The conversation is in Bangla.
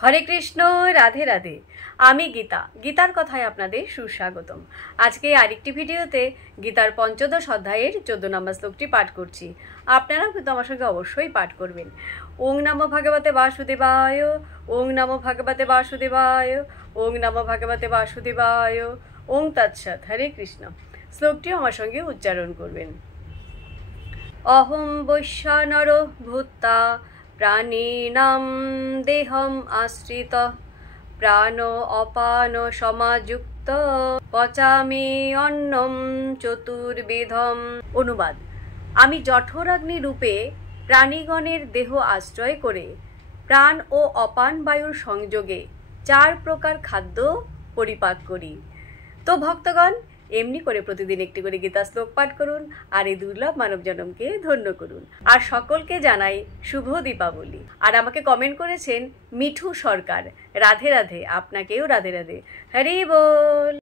হরে কৃষ্ণ, রাধে রাধে। আমি গীতা, গীতার কথায় আপনাদের সুস্বাগতম। আজকে আরেকটি ভিডিওতে গীতার পঞ্চদশ অধ্যায়ের 14 নম্বর শ্লোকটি পাঠ করছি। আপনারাও কিন্তু আমার সঙ্গে অবশ্যই পাঠ করবেন। ওং নমো ভগবতে বাসুদেবায়, ওং নমো ভগবতে বাসুদেবায়, ওং নমো ভগবতে বাসুদেবায়, ওং তৎসৎ। হরে কৃষ্ণ। শ্লোকটিও আমার সঙ্গে উচ্চারণ করবেন। অহং বৈশ্বানর ভূত্তা প্রাণিনাম দেহম আশ্রিত প্রাণ অপান সমাযুক্ত পচামি অন্নম চতুর্বিধম। অনুবাদ: আমি জঠরাগ্নি রূপে প্রাণীগণের দেহ আশ্রয় করে প্রাণ ও অপান বায়ুর সংযোগে 4 প্রকার খাদ্য পরিপাক করি। তো ভক্তগণ, এমনি করে প্রতিদিন একটি করে গীতা শ্লোক পাঠ করুন আর এই দুর্লভ মানব জন্মকে ধন্য করুন। আর সকলকে জানাই শুভ দীপাবলি। আর আমাকে কমেন্ট করেছেন মিঠু সরকার, রাধে রাধে। আপনাকেও রাধে রাধে। হরি বল।